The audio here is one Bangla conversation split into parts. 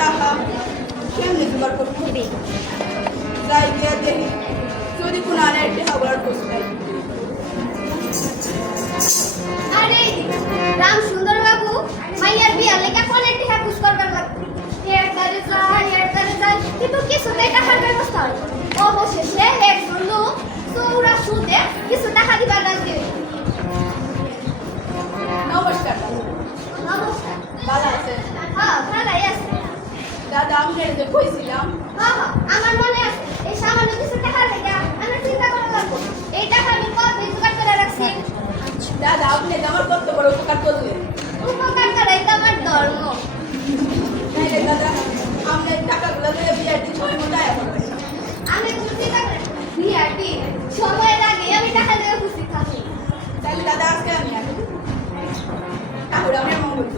টাকা কেমনি জোগাড় করতে যাই গিয়া রাম সুন্দর বাবু মাইয়ার বিয়া লেখা কোন একটি হাকুস করবার লাগবে। কিন্তু কিছুতেই টাকার ব্যবস্থা হয় অবশেষে এক বন্ধু চৌরা সুদে কিছু টাকা দিবার লাগবে নমস্কার নমস্কার ভালো আছেন হ্যাঁ ভালাই আছে দাদা আমি যে কইছিলাম হ্যাঁ আমার মনে আছে এই সামান্য কিছু টাকা লেখা আমি চিন্তা করা এই টাকা আমি কবে জোগাড় রাখছি দাদা, আপনি আমার কত বড় উপকার করলেন। আমি সময়ের আগে টাকা দিয়ে থাকি। তাহলে দাদা আজকে আমি আসি। তাহলে আমি মঙ্গল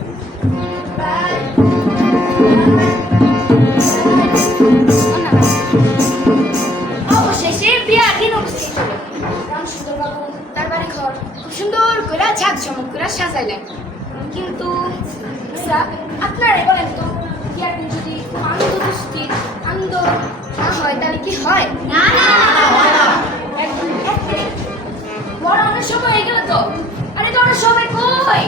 অবশেষে বিয়ার দিন উপস্থিত রাম সুন্দর তার বাড়ি ঘর। খুব সুন্দর করে ঝাঁক ঝমক করে সাজাইলেন। কিন্তু আপনারাই বলেন তো। বিয়ার দিন যদি উপস্থিত আনন্দ না হয় তাহলে কি হয়? না না একদম একদম। বড় অনেক সময় হয়ে গেল তো। আরে তো অনেক সময় কই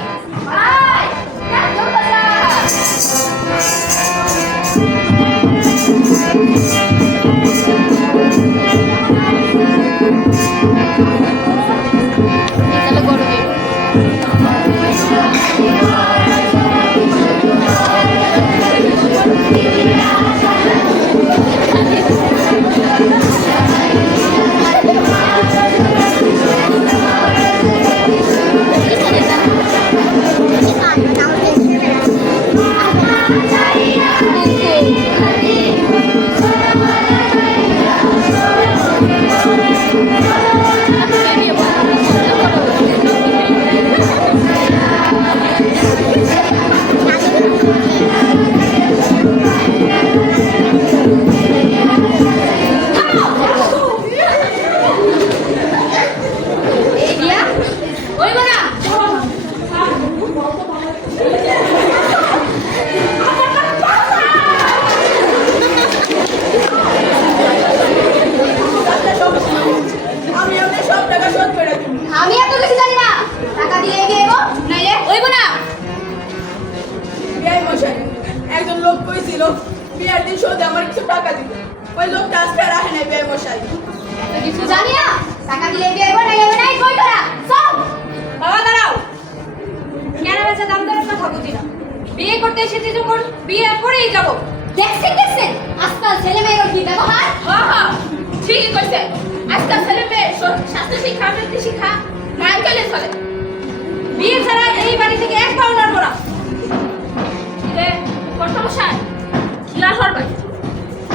বাজার এই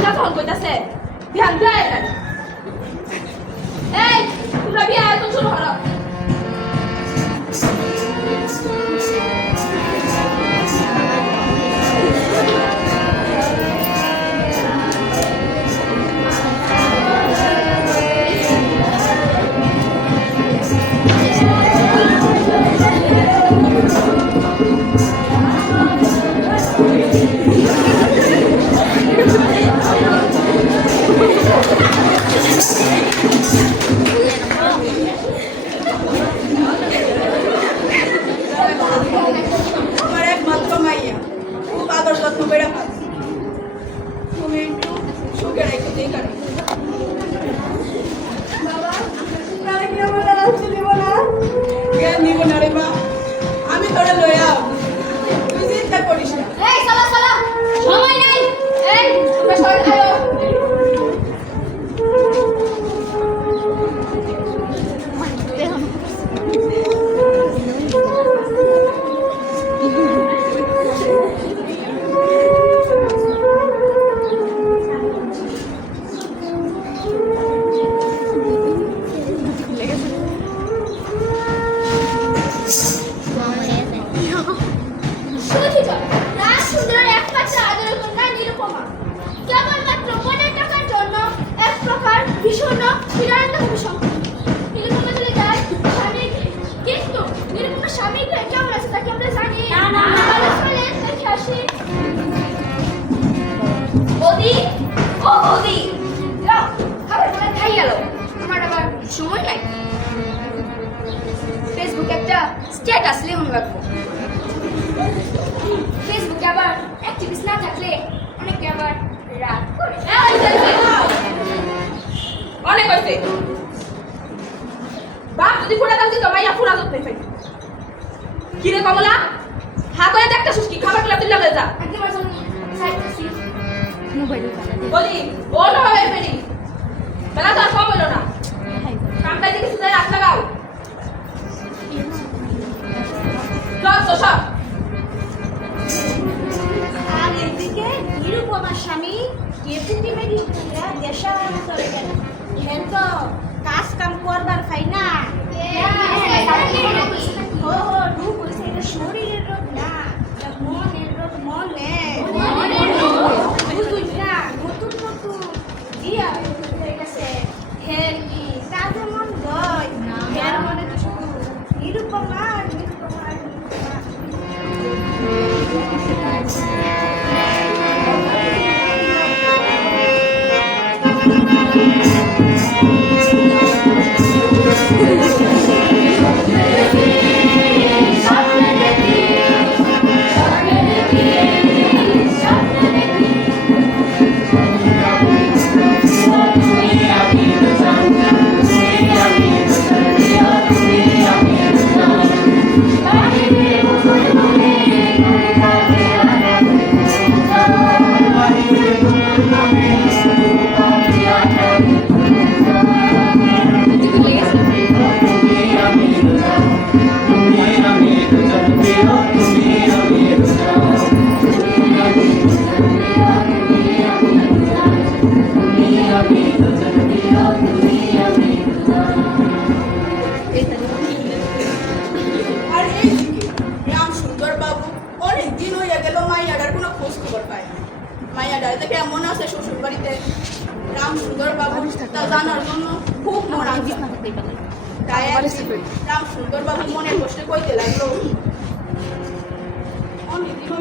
খিলা তখন কইতাছে ধ্যান দেয় এখানে এই তোমরা বিয়ে আয়োজন শুরু আমার একমাত্র মাইয়া। খুব আদর যত্ন করে যদি ফুরা দাও দিত ভাইয়া ফুরা দত নেই কি রে কমলা? হা করে দেখতে সুস্কি খাবারগুলো তুই লাগে যা। বলি, ও হবে ফেরি বেলা তো কম হলো না। কামটা দিকে শুধু রাত লাগাও। তো সব। স্বামী ডেপুটি ম্যাজিস্ট্রেটরা দেশান্তরে গেল। হেন তো। কাজ কাম করবার পাই না। ও ডু কইছে শরীরের রোগ না এটা মনের রোগ মনে মনের না নতুন নতুন দিয়া হয়ে গেছে হের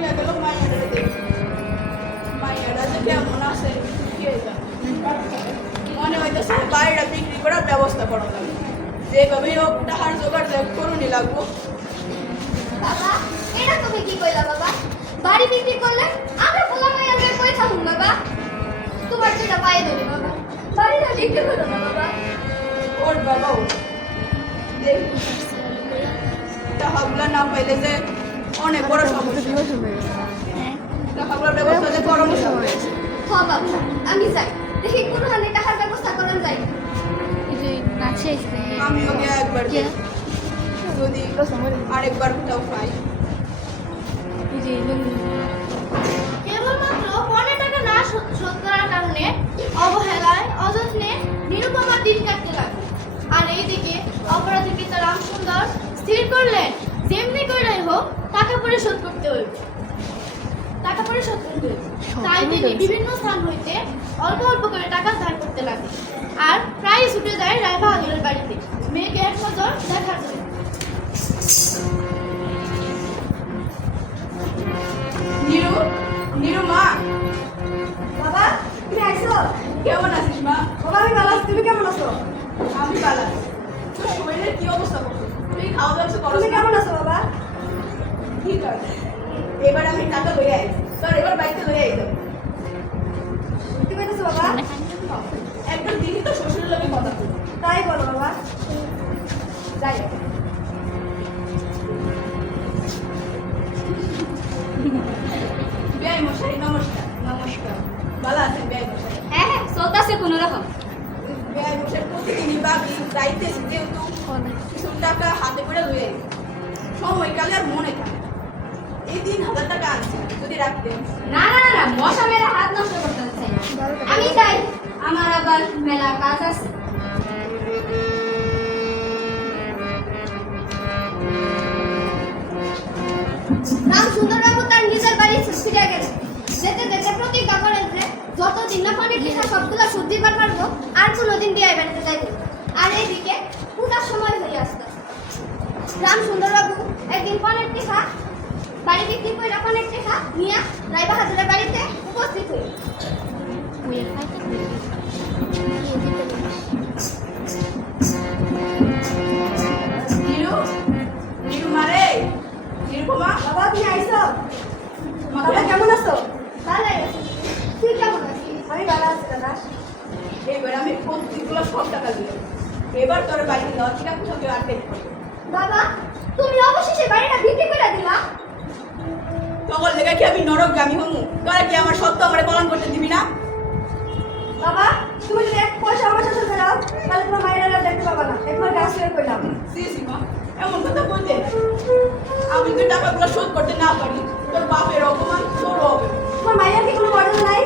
হইয়া গেল মাইয়াডারে দেখি মাইয়াডা যে কেমন আছে কে মনে হইতেছে বাড়িটা বিক্রি করার ব্যবস্থা করা লাগবে যেভাবেই হোক টাকার জোগাড় করুনি লাগবো বাবা? এটা তুমি কি কইলা বাবা। বাড়ি বিক্রি করলে আমরা খোলা লয়ে কই থাকুম বাবা তোমার না পাইলে যে অনেক বড় সমস্যা। টাকাগুলোর ব্যবস্থা যে পরামর্শ হয়েছে হ আমি যাই। দেখি কোন হানে টাকার ব্যবস্থা করেন যাই আমি ওকে একবার যদি আরেকবার কোথাও পাই। কেবলমাত্র পনেরো টাকা না শোধ শোধ করার কারণে অবহেলায় অযত্নে নিরুপমার দিন কাটতে লাগল। আর এইদিকে অপরাধী পিতা রামসুন্দর স্থির করলেন। যেমনি করেই হোক টাকা পরিশোধ করতে হইবে। টাকা পরিশোধ করতে হইবে। তাই তিনি বিভিন্ন স্থান হইতে অল্প অল্প করে টাকা ধার করতে লাগে। আর প্রায় ছুটে যায় রায় বাহাদুরের বাড়িতে। মেয়েকে এক নজর দেখার জন্য। নিরু নিরু মা। বাবা তুমি আইছো কেমন আছিস মা? বাবা আমি ভালো আছি। তুমি কেমন আছো? আমি ভালো আছি। তোর শরীরের কি অবস্থা তুই খাওয়া দাওয়া করো তুমি কেমন আছো বাবা? ঠিক আছে। এবার আমি টাকা লইয়া আইছি। তোর এবার বাড়িতে লয়ে বুঝতে পেরেছ বাবা? একবার দিনই তো শ্বশুরের লগে কথা বলব তাই বলো বাবা। যাই। বিয়াই মশাই নমস্কার। নমস্কার। ভালো আছেন বিয়াই মশাই? হ্যাঁ হ্যাঁ চলতেছে কোনো রকম বিয়াই মশাই প্রতিদিনই ভাবি যাইতেছি যেহেতু কিছু টাকা হাতে করে লয়ে সময়কালে আর মনে থাকে এই তিন হাজার টাকা আনছি যদি রাখতেন না না না না মশা মেরে হাত নষ্ট করতে হচ্ছে। আমি যাই। আমার আবার মেলা কাজ আছে। রাম সুন্দরবাবু তার নিজের বাড়ি ফিরে গেছে যেতে যেতে প্রতিজ্ঞা করেন যে যতদিন না পানির লেখা সবগুলো শুদ্ধি পারব আর কোনোদিন বিয়ে বাড়িতে যাইব। আর এইদিকে পূজার সময় হয়ে আসতো। রাম সুন্দরবাবু একদিন পানের টিকা বাড়ি বিক্রি করে পানের টিকা নিয়ে রায় বাহাদুরের বাড়িতে উপস্থিত হই নিরু নিরু বাবা তুমি আইসো। বাবা কেমন আছো? ভালো আছি। তুই কেমন আছিস? আমি ভালো আছি দাদা। এবার আমি প্রতিগুলো সব টাকা দিলাম। এবার তোর ঠিক আছে তোকে আর দেখব বাবা তুমি অবশেষে বাড়িটা বিক্রি করে দিলা। তখন লেগে কি আমি নরকগামী হমু? তোরা কি আমার সত্য আমার পালন করতে দিবি না? বাবা তুমি যদি এক পয়সা আমার সাথে ফেরাও তাহলে তোমার মায়ের আর দেখতে পাবা না। একবার গাছ হয়ে করলাম। সি সি মা এমন কথা বলতে আমি যদি টাকাগুলো শোধ করতে না পারি তোর বাপের অপমান তোর হবে তোমার মায়ের কি কোনো মডেল নাই?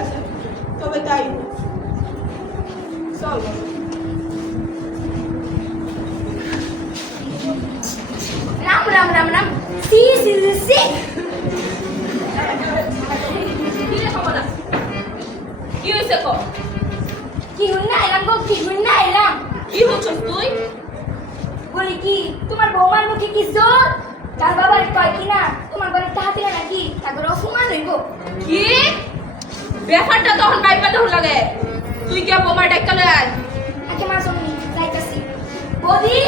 আছে। তবে তাই। চল। রাম রাম রাম রাম। সি সি সি সি। কি হয়েছে কো কি? হুন না এলাম গো কি হুন না এলাম কি হচ্ছিস তুই? বলি কি তোমার বৌমার মুখে কি জোর তার বাবার কয় কি না? তোমার টাকা দিলে নাকি? তারপর অসমান হইব। কি? ব্যাপারটা তখন বাইপা তখন লাগে। তুই কে বোমা ডাক্কা লয় আয়? আগে মা শুনি যাইতাছি। বদি?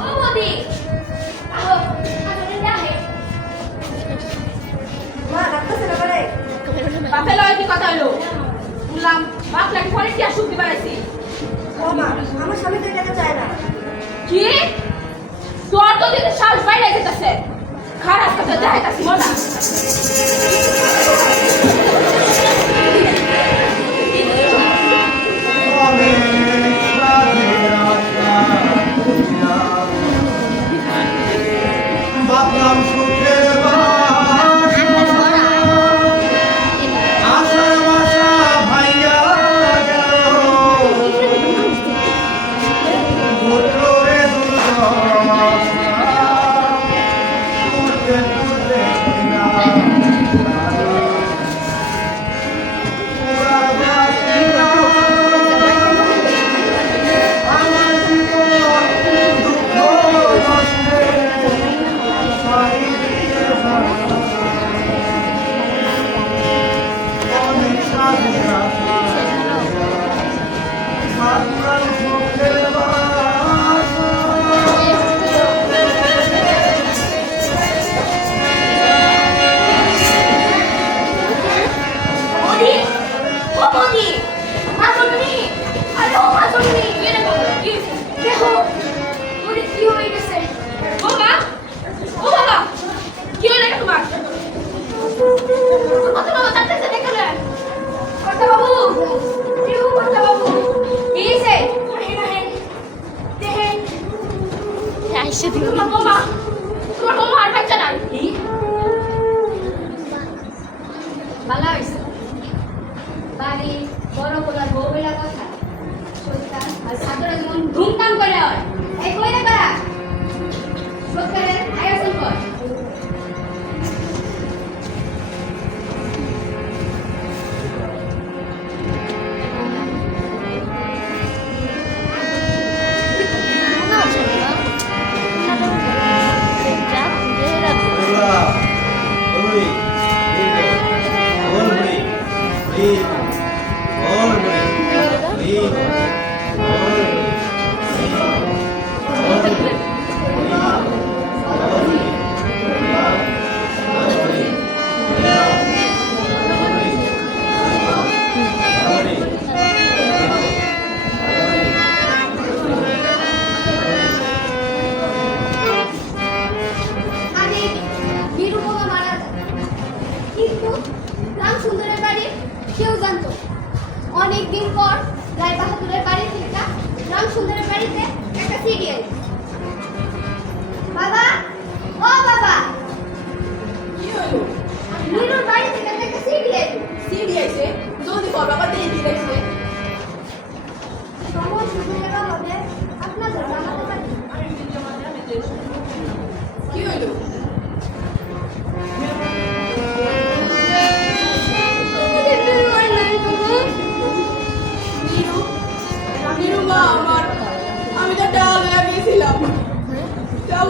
ও বদি। আহো আজকে যাহে মা ডাক্তার না করে বাপে লয় কি কথা হলো বললাম বাপ লাগে পরে কি আর শুনতে পারাইছি ও মা আমার স্বামী তো টাকা চায় না। কি? তোর তো যদি শ্বাস বাইরে যেতেছে খারাপ কথা দেখাইতাছি মনা দেখো বদি কি হয়ে গেছে? বোমা ও বাবা কি হলো এটা তোমার? কত বাবু তাড়াতাড়ি দেখে নেন কত বাবু কেউ কত বাবু কি হয়েছে? দেখেন দেখেন তোমার বোমা তোমার সেও জানত। অনেকদিন পর রায় বাহাদুরের বাড়ি থেকে রাম সুন্দরের বাড়িতে একটা সিরিয়াল বাবা ও বাবা! কি হলো? নীলুর বাড়ি থেকে একটা সিরিয়াল সিরিয়াল যদি বাবা দেই দিলে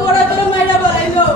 ওরা তোর মাইরা বাড়াইলো